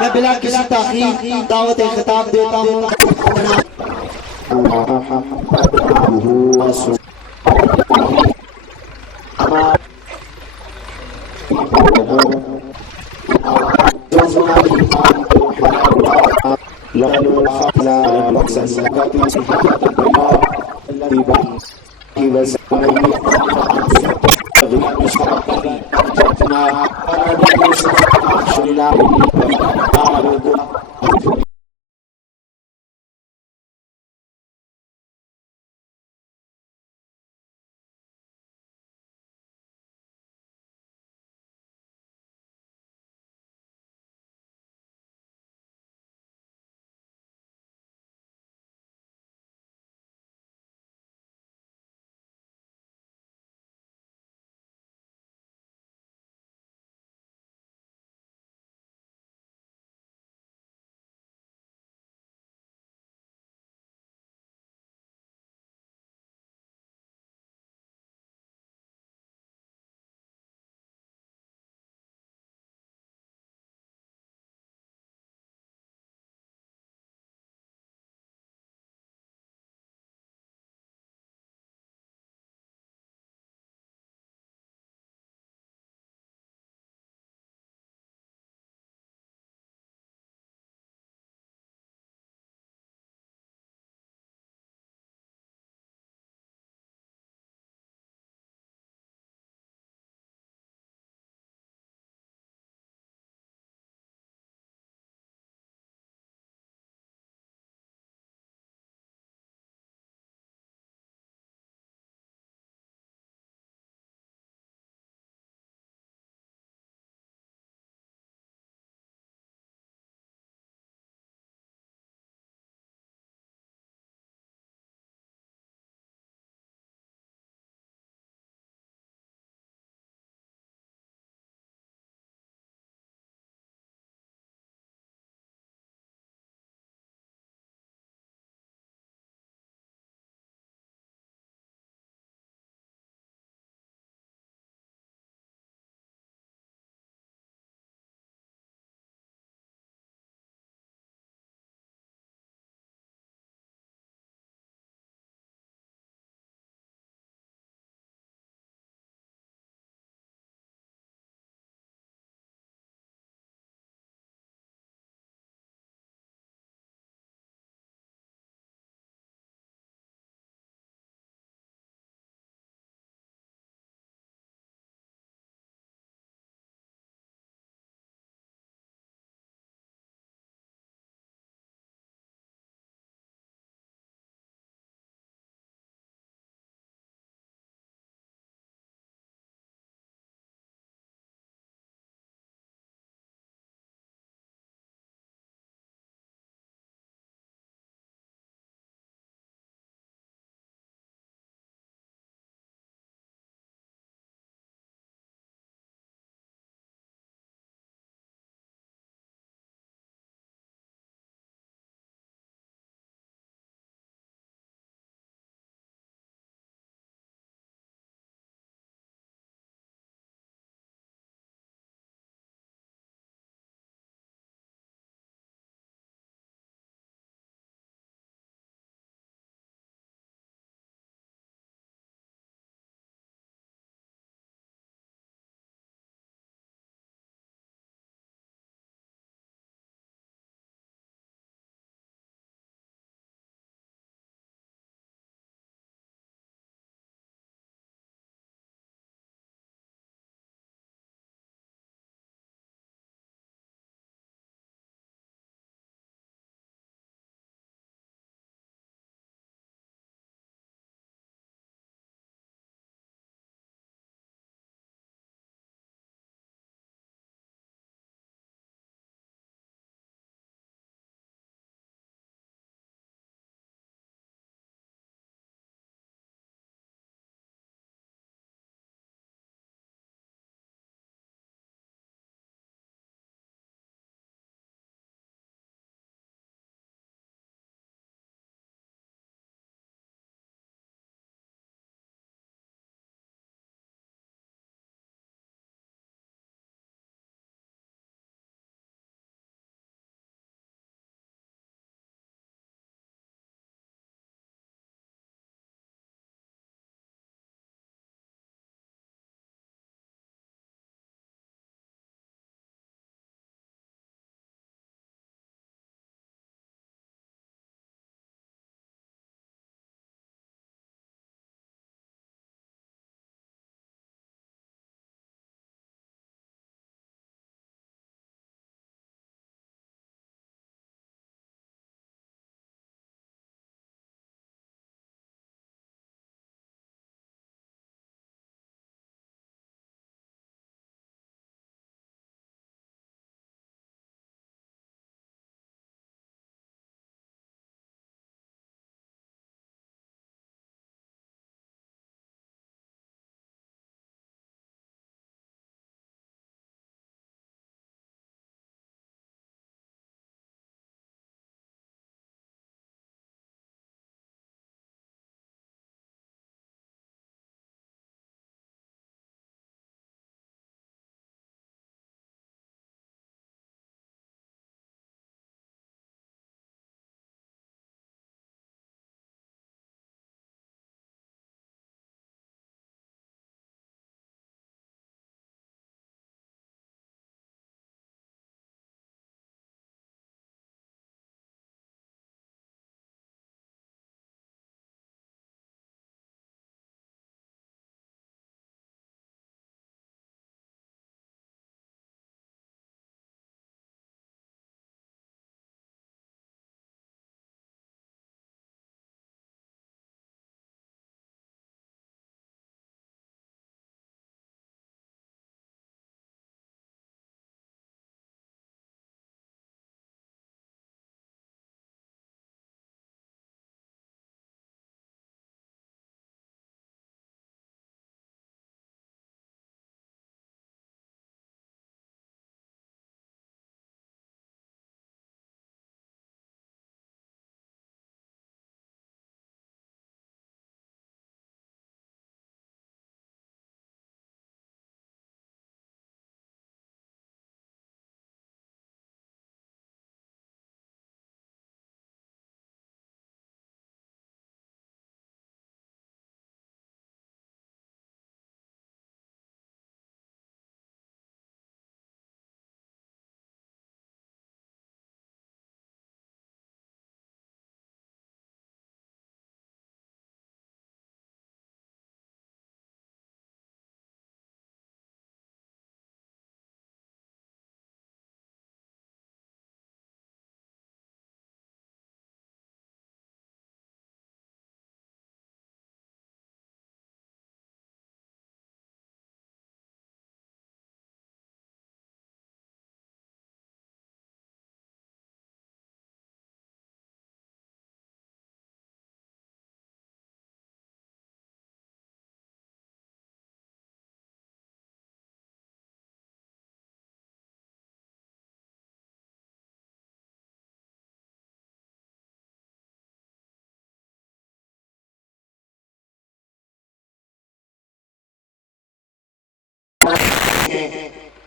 میں بلا کسی تاخیر دعوت خطاب دیتا ہوں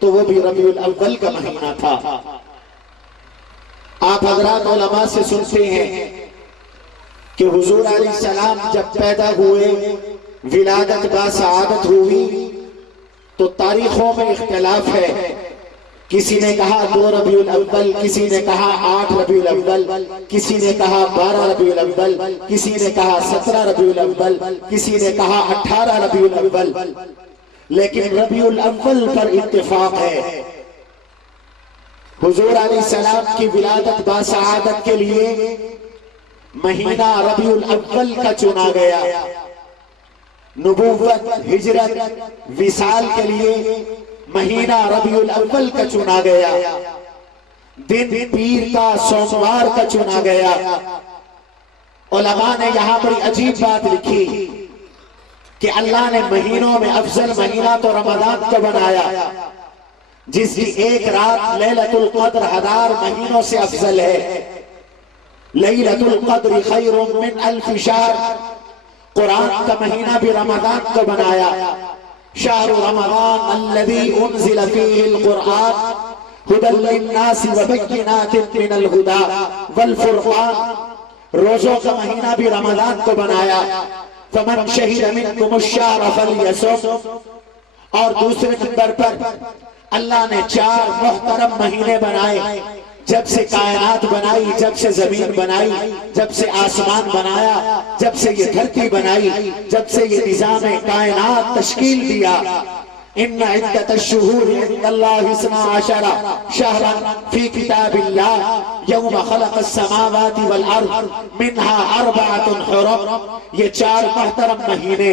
تو وہ بھی ربیع الاول کا مہینہ تھا۔ آپ حضرات علماء سے سنتے ہیں کہ حضور علیہ السلام جب پیدا ہوئے، ولادت باسعادت ہوئی، تو تاریخوں میں اختلاف ہے۔ کسی نے کہا 2 ربیع الاول، کسی نے کہا 8 ربیع الاول، کسی نے کہا 12 ربیع الاول، کسی نے کہا 17 ربیع الاول، کسی نے کہا 18 ربیع الاول، لیکن ربیع الاول پر اتفاق ہے۔ حضور علیہ السلام کی ولادت باسعادت کے لیے مہینہ ربیع الاول کا چنا گیا، نبوت، ہجرت، وصال کے لیے مہینہ ربیع الاول کا چنا گیا، دن پیر کا سوموار کا چنا گیا۔ علماء نے یہاں بڑی عجیب بات لکھی کہ اللہ نے مہینوں میں افضل مہینہ تو رمضان کو بنایا، جس کی ایک رات لیلۃ القدر 1000 مہینوں سے افضل ہے۔ لیلۃ القدر خیر من 1000 شہر، قرآن کا مہینہ بھی رمضان کو بنایا۔ شہر رمضان الذی انزل فیہ القرآن ھدی للناس وبینات من الھدی والفرقان، روزوں کا مہینہ بھی رمضان کو بنایا۔ فمن شہد منکم الشہر فلیصم، اور دوسرے نمبر پر اللہ نے 4 محترم مہینے بنائے۔ جب سے کائنات بنائی، جب سے زمین بنائی، جب سے آسمان بنایا، جب سے یہ دھرتی بنائی، جب سے یہ نظام کائنات تشکیل دیا۔ ان عدت الشہور عند اللہ 12 شہرا فی کتاب اللہ یوم خلق السماوات والارض منها 4 حرم، یہ 4 محترم مہینے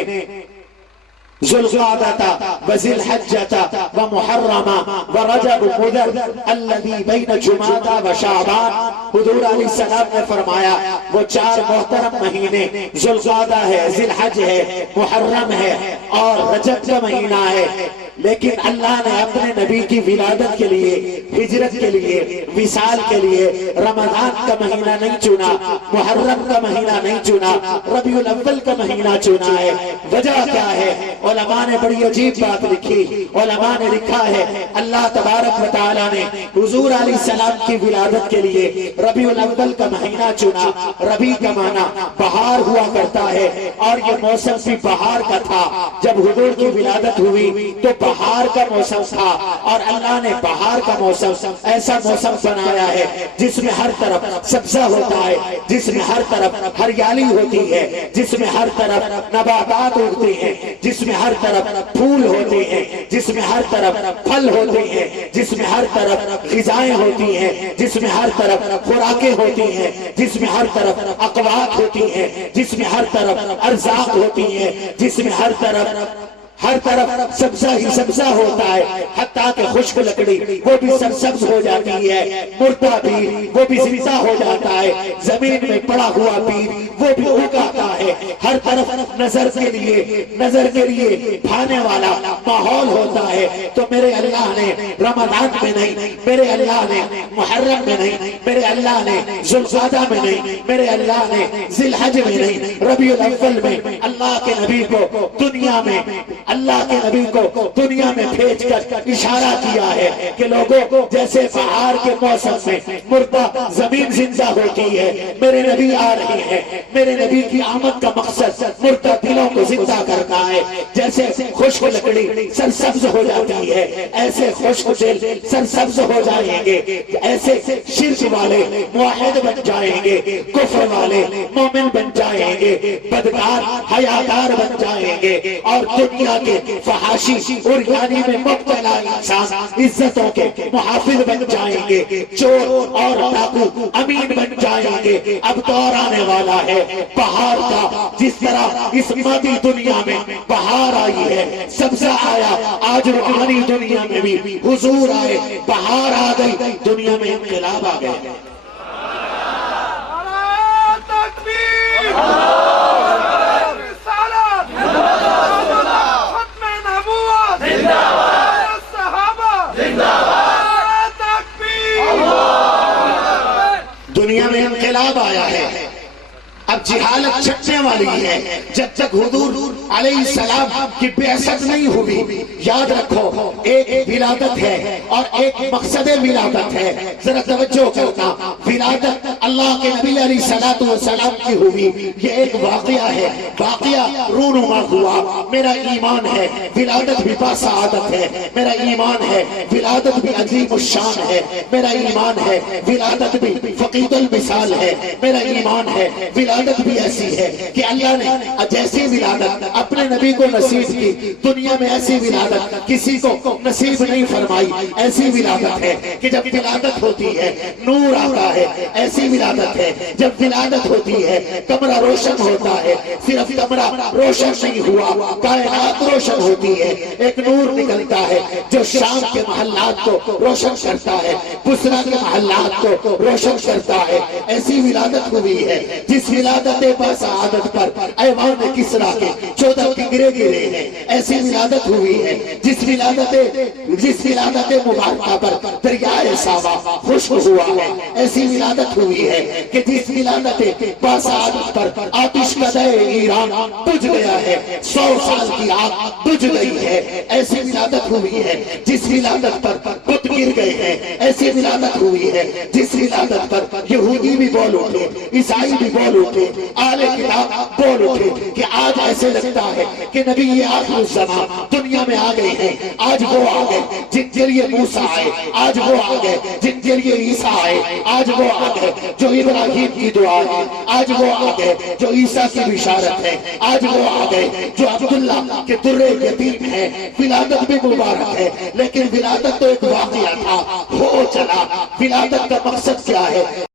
ذوالقعدہ وذی الحجہ ومحرم ورجب مدر الذی بین جمادی وشعبان۔ حضور علیہ السلام نے فرمایا وہ 4 محترم مہینے ذوالقعدہ ہے، ذی الحج ہے، محرم ہے اور رجب کا مہینہ ہے، لیکن اللہ نے اپنے نبی کی ولادت کے لیے، ہجرت کے لیے، وصال کے لیے رمضان کا مہینہ نہیں چنا، محرم کا مہینہ نہیں چنا، ربیع الاول کا مہینہ چنا ہے۔ وجہ کیا ہے؟ علماء نے بڑی عجیب بات لکھی۔ علماء نے لکھا ہے اللہ تبارک و تعالیٰ نے حضور علیہ السلام کی ولادت کے لیے ربیع الاول کا مہینہ چنا۔ ربیع کا معنی بہار ہوا کرتا ہے، اور یہ موسم بھی بہار کا تھا۔ جب حضور کی ولادت ہوئی تو بہار کا موسم تھا، اور اللہ نے بہار کا موسم ایسا موسم بنایا ہے جس میں ہر طرف سبزہ ہوتا ہے، جس میں ہر طرف ہریالی ہوتی ہے، جس میں ہر طرف نباتات اگتے ہیں، جس میں ہر طرف پھول ہوتے ہیں، جس میں ہر طرف پھل ہوتے ہیں، جس میں ہر طرف غذائیں ہوتی ہیں، جس میں ہر طرف خوراکیں ہوتی ہیں، جس میں ہر طرف اقوات ہوتی ہیں، جس میں ہر طرف ارزاق ہوتی ہیں، جس میں ہر طرف سبزہ ہی سبزہ ہوتا ہے، حتیٰ کہ خشک لکڑی وہ بھی سرسبز ہو جاتی ہے، مردہ پیر وہ بھی زندہ ہو جاتا ہے، زمین میں پڑا ہوا پیر وہ بھی اگاتا ہے۔ ہر طرف نظر کے لیے بھانے والا ماحول ہوتا ہے۔ تو میرے اللہ نے رمضان میں نہیں، میرے اللہ نے محرم میں نہیں، میرے اللہ نے ذوالقعدہ میں نہیں، میرے اللہ نے ذی الحج میں نہیں، ربیع الاول میں اللہ کے نبی کو دنیا میں بھیج کر اشارہ کیا ہے کہ لوگوں جیسے بہار کے موسم میں مردہ زمین زندہ ہوتی ہے، میرے نبی آ رہے ہیں، میرے نبی کی آمد کا مقصد مردہ دلوں کو زندہ کرنا ہے۔ جیسے خشک لکڑی سرسبز ہو جاتی ہے، ایسے خشک دل سرسبز ہو جائیں گے، ایسے شرک والے موحد بن جائیں گے، کفر والے مومن بن جائیں گے، بدکار حیادار بن جائیں گے، اور دنیا کے فحاشی اور یعنی میں مبتلا انسان عزتوں کے محافظ بن جائیں گے، چور اور ڈاکو امین بن جائیں گے۔ اب دور آنے والا ہے بہار کا، جس طرح اس مادی دنیا میں بہار آئی ہے، سبزہ آیا، آج روحانی دنیا میں بھی حضور آئے، بہار آ گئی، دنیا میں انقلاب آ گئے۔ دنیا میں انقلاب آیا ہے، اب جہالت چھٹنے والی ہے۔ جب تک حضور علیہ السلام کی بعثت نہیں ہوئی. یاد رکھو ایک ولادت ہے اور ایک مقصد ولادت ہے. ذرا توجہ کرنا. ولادت اللہ کے نبی علیہ السلام کی ہوئی یہ ایک واقعہ ہے. واقعہ رونما ہوا. میرا ایمان ہے ولادت بھی باسعادت ہے. میرا ایمان ہے ولادت بھی عظیم الشان ہے. میرا ایمان ہے ولادت بھی فقید المثال ہے. میرا ایمان ہے ولادت بھی ایسی ہے کہ اللہ نے جیسی ولادت اپنے نبی کو نصیب کی دنیا میں ایسی ولادت کسی کو نصیب نہیں فرمائی. ایسی ولادت ہے کہ جب ولادت ہوتی ہے نور آتا ہے. ایسی ولادت ہے جب ولادت ہوتی ہے کمرہ روشن ہوتا ہے. صرف کمرہ روشن نہیں ہوا کائنات روشن ہوتی ہے. ایک نور نکلتا ہے جو شام کے محلات کو روشن کرتا ہے بصرہ کے محلات کو روشن کرتا ہے. ایسی ولادت ہوئی ہے جس ولادت باسعادت پر ایوان کسریٰ کے 14 کنگرے گرے ہیں. ایسی ولادت ہوئی ہے جس ولادت مبارکہ پر دریائے ساوا خشک ہوا ہے. ایسی ولادت ہوئی ہے کہ جس ولادت باسعادت پر آتش کدہ ایران بجھ گیا ہے. 100 سال کی آگ بجھ گئی ہے. ایسی ولادت ہوئی ہے جس ولادت پر بت گر گئے ہیں. ایسی ولادت ہوئی ہے جس ولادت پر یہودی بھی بول اٹھے عیسائی بھی بول اٹھے اہل کتاب بول اٹھے کہ آج ایسے لگتا ہے کہ نبی یہ آخر الزمان دنیا میں آ گئے ہیں. آج وہ آ گئے جن کے لیے موسیٰ آئے. آج وہ آ گئے جن کے لیے عیسیٰ آئے. آج وہ آ گئے جو ابراہیم کی دعا ہے. آج وہ آ گئے جو عیسیٰ کی بشارت ہے. آج وہ آ گئے جو عبداللہ کے درے یتیم ہے. ولادت بھی مبارک ہے لیکن ولادت تو ایک واقعہ تھا ہو چلا. ولادت کا مقصد کیا ہے؟